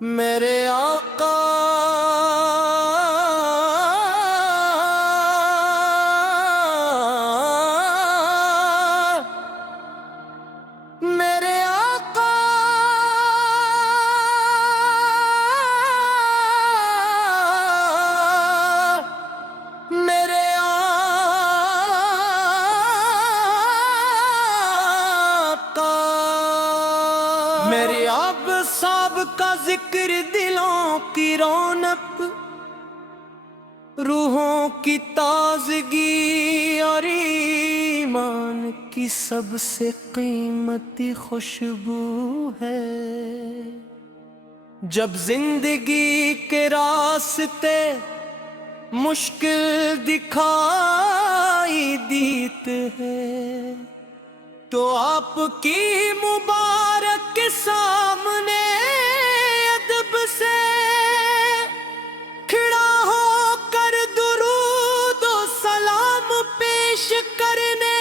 میرے آقا میرے آقا میرے آقا میری آب صاحب کا ذکر دلوں کی رونق، روحوں کی تازگی اور ایمان کی سب سے قیمتی خوشبو ہے۔ جب زندگی کے راستے مشکل دکھائی دیتے ہیں تو آپ کی مبارک کے سامنے ادب سے کھڑا ہو کر درود و سلام پیش کرنے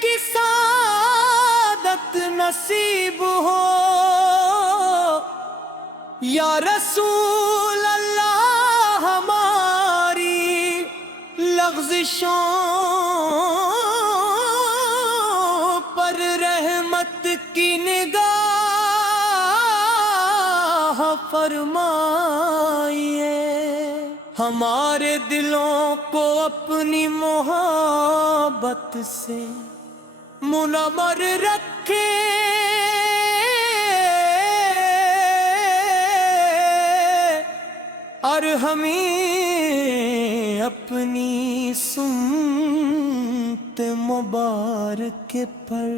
کی سعادت نصیب ہو۔ یا رسول اللہ ہماری لغزشوں پر رحمت کی نگاہ فرمائیے، ہمارے دلوں کو اپنی محبت سے منور رکھے، اور ہمیں اپنی سنت مبارک پر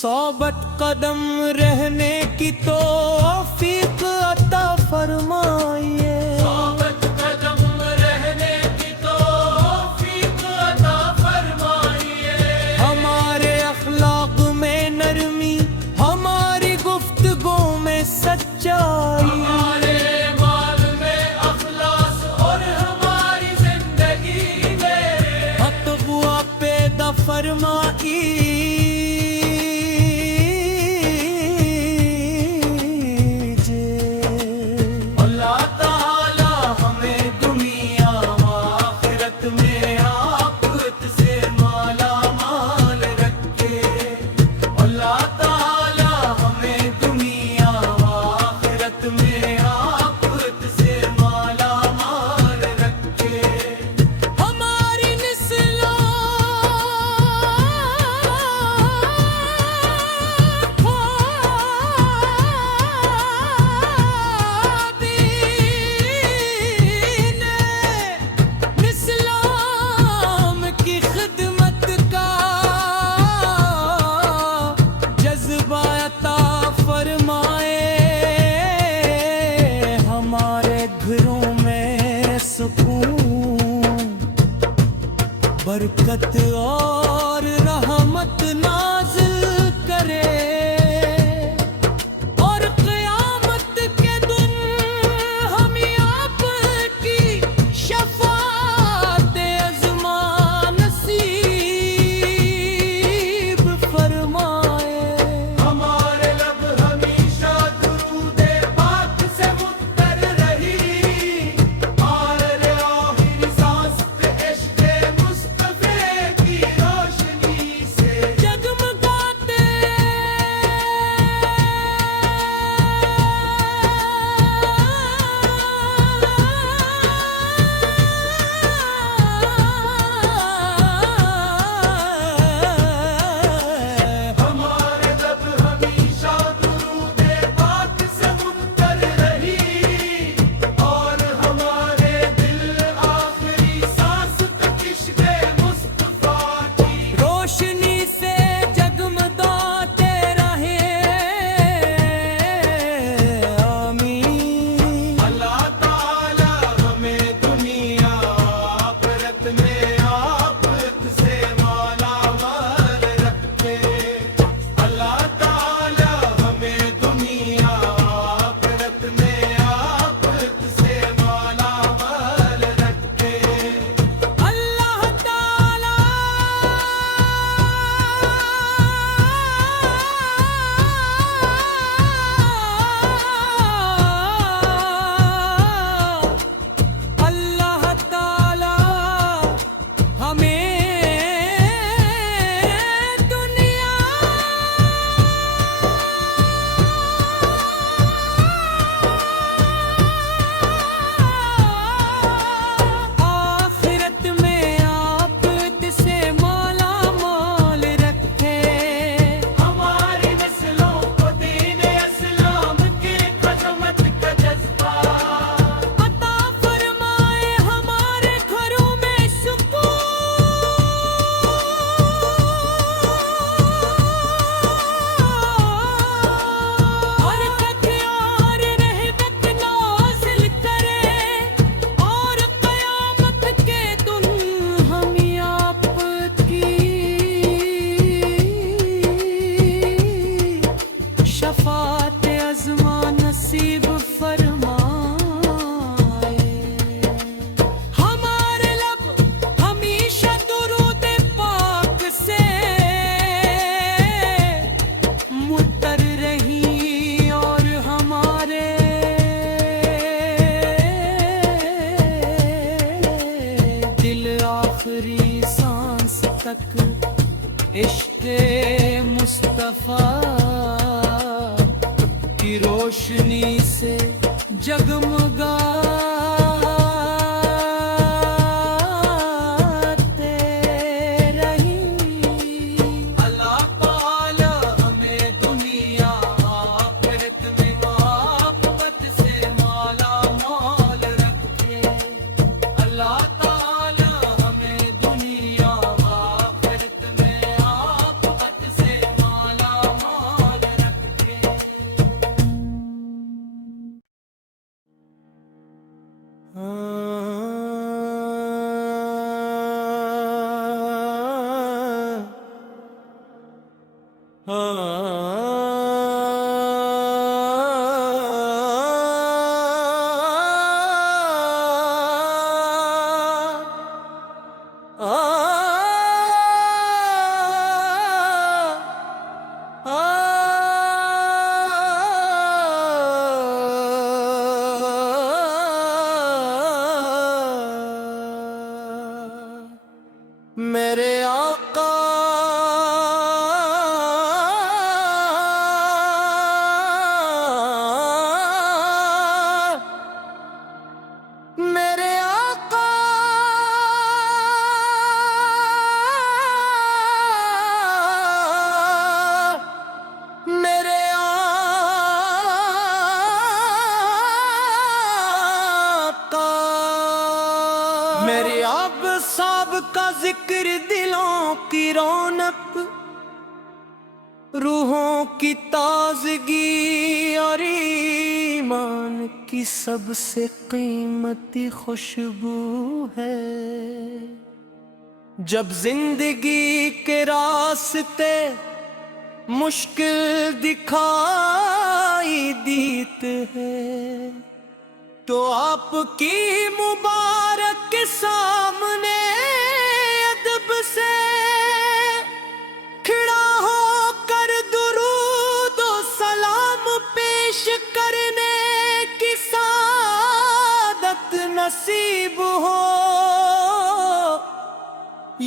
صحبت قدم رہنے کی توفیق عطا فرمائیے۔ صحبت قدم رہنے کی توفیق عطا فرمائیے۔ ہمارے اخلاق میں نرمی، ہماری گفتگو میں سچائی، ہمارے مال میں اخلاص اور ہماری زندگی میں تقویٰ پیدا فرمائی۔ عشق مصطفیٰ کی روشنی سے جگمگاتے رہی۔ اللہ تعالی ہمیں دنیا آخرت میں محبت سے مالا مال رکھے۔ اللہ تعالی ہمیں دنیا آخرت میں محبت سے مالا مال رکھے۔ میرے آقا میرے آقا میرے آقا میری اب صاحب کا ذکر دلوں کی رونق، روحوں کی تازگی اور ایمان کی سب سے قیمتی خوشبو ہے۔ جب زندگی کے راستے مشکل دکھائی دیتے ہیں تو آپ کی مبارک کے سامنے ادب سے کھڑا ہو کر درود و سلام پیش کرنے کی سعادت نصیب ہو۔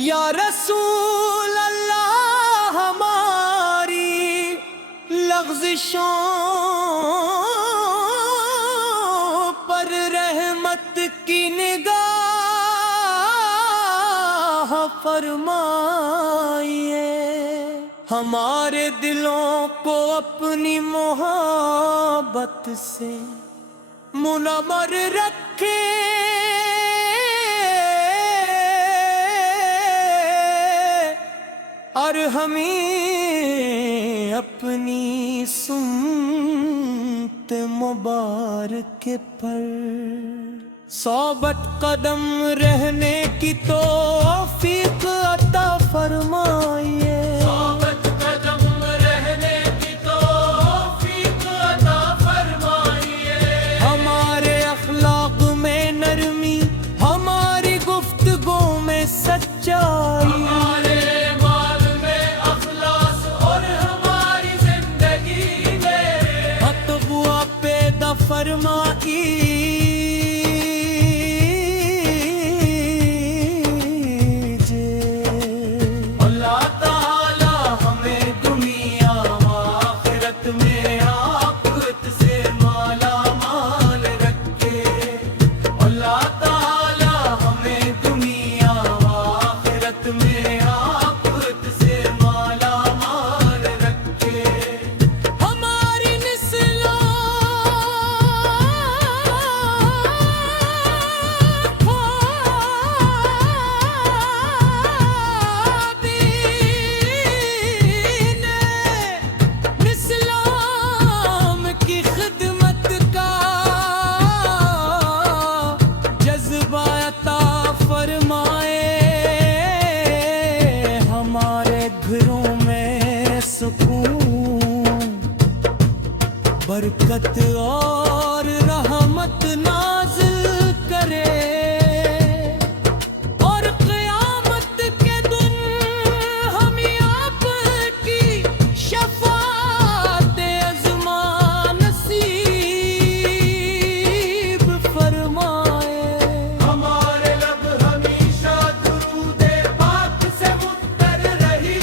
یا رسول اللہ ہماری لغزشوں پر رحمت کی نگاہ فرمائیے، ہمارے دلوں کو اپنی محبت سے منور رکھے، اور ہمیں اپنی سنت مبارک پر ثابت قدم رہنے کی توفیق عطا فرمائیے۔ ثابت قدم رہنے کی توفیق عطا فرمائیے۔ ہمارے اخلاق میں نرمی، ہماری گفتگو میں سچائی، ہمارے مال میں اخلاص اور ہماری زندگی میں تقویٰ پیدا فرمائی۔ برکت اور رحمت نازل کرے، اور قیامت کے دن ہم آپ کی شفاعت عظما نصیب فرمائے۔ ہمارے لب ہمیشہ درود پاک سے مطر رہی،